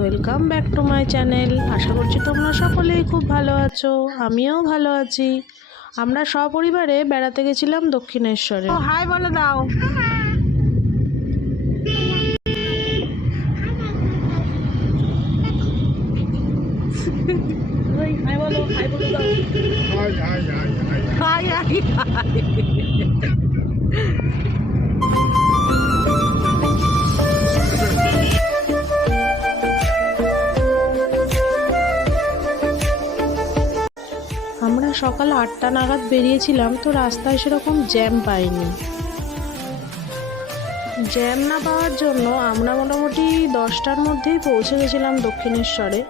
Welcome back to my channel. আশা করছি তোমরা সকলেই খুব ভালো আছো, আমিও ভালো আছি। আমরা সপরিবারে বেড়াতে গেছিলাম দক্ষিণেশ্বরে। হাই বলে দাও। হাই বলো, হাই বলে দাও। High high high high high high. আমরা সকাল 8টা নাগাদ বেরিয়েছিলাম, তো রাস্তায় সেরকম জ্যাম পাইনি। জ্যাম না পাওয়ার জন্য আমরা মোটামুটি 10টার মধ্যেই পৌঁছে গেছিলাম দক্ষিণেশ্বরে।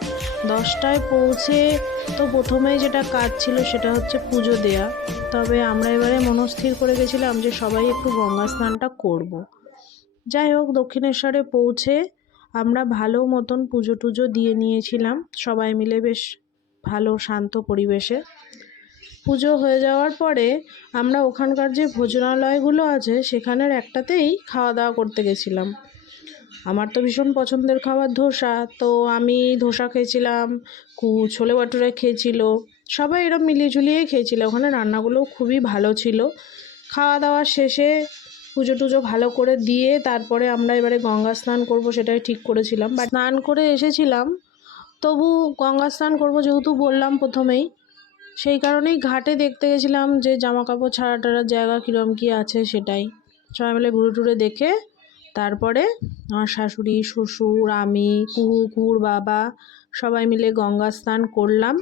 10টায় পৌঁছে তো প্রথমেই যেটা কাজ ছিল সেটা হচ্ছে পুজো দেয়া। তবে আমরা এবারে মনস্থির করে গেছিলাম যে সবাই একটু গঙ্গা স্নানটা করব। যাই হোক, দক্ষিণেশ্বরে পৌঁছে আমরা ভালো মতন পুজো টুজো দিয়ে নিয়েছিলাম সবাই মিলে, বেশ ভালো শান্ত পরিবেশে। পুজো হয়ে যাওয়ার পরে আমরা ওখানকার যে ভোজনালয়গুলো আছে সেখানের একটাতেই খাওয়া দাওয়া করতে গেছিলাম। আমার তো ভীষণ পছন্দের খাবার ধোসা, তো আমি ধোসা খেয়েছিলাম, ছোলে ভাটুরে খেয়েছিল, সবাই এরকম মিলিয়ে ঝুলিয়ে খেয়েছিল। ওখানে রান্নাগুলোও খুবই ভালো ছিল। খাওয়া দাওয়া শেষে পুজো টুজো ভালো করে দিয়ে তারপরে আমরা এবারে গঙ্গা স্নান করবো সেটাই ঠিক করেছিলাম। বাট স্নান করে এসেছিলাম, তবু গঙ্গা স্নান করবো যেহেতু বললাম প্রথমেই, সেই কারণেই ঘাটে দেখতে গেছিলাম যে জামা কাপড় ছাড়া টাড়ার জায়গা কীরকম কী আছে সেটাই সবাই মিলে ঘুরে টুরে দেখে তারপরে আমার শাশুড়ি, শ্বশুর, আমি, কুকুর, বাবা সবাই মিলে গঙ্গা স্নান করলাম।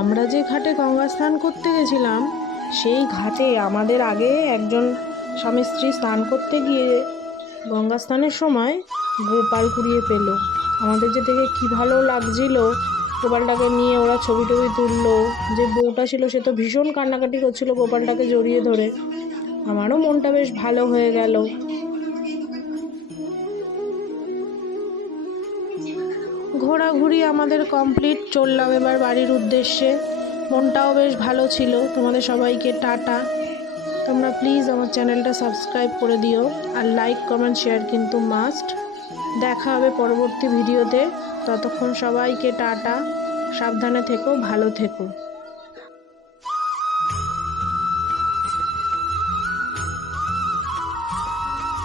আমরা যে ঘাটে গঙ্গা স্নান করতে গেছিলাম সেই ঘাটে আমাদের আগে একজন স্বামী স্ত্রী স্নান করতে গিয়ে গঙ্গা স্নানের সময় গোপাল কুড়িয়ে পেল। আমাদের যে দেখে কী ভালো লাগছিল, গোপালটাকে নিয়ে ওরা ছবি টবি তুললো। যে বউটা ছিল সে তো ভীষণ কান্নাকাটি করছিল গোপালটাকে জড়িয়ে ধরে। আমারও মনটা বেশ ভালো হয়ে গেল। ঘোরাঘুরি আমাদের কমপ্লিট, চললাম এবার বাড়ির উদ্দেশ্যে। মনটাও বেশ ভালো ছিল। তোমাদের সবাইকে টাটা। তোমরা প্লিজ আমার চ্যানেলটা সাবস্ক্রাইব করে দিও, আর লাইক কমেন্ট শেয়ার কিন্তু মাস্ট। দেখা হবে পরবর্তী ভিডিওতে। ততক্ষণ সবাইকে টাটা, সাবধানে থেকো, ভালো থেকো।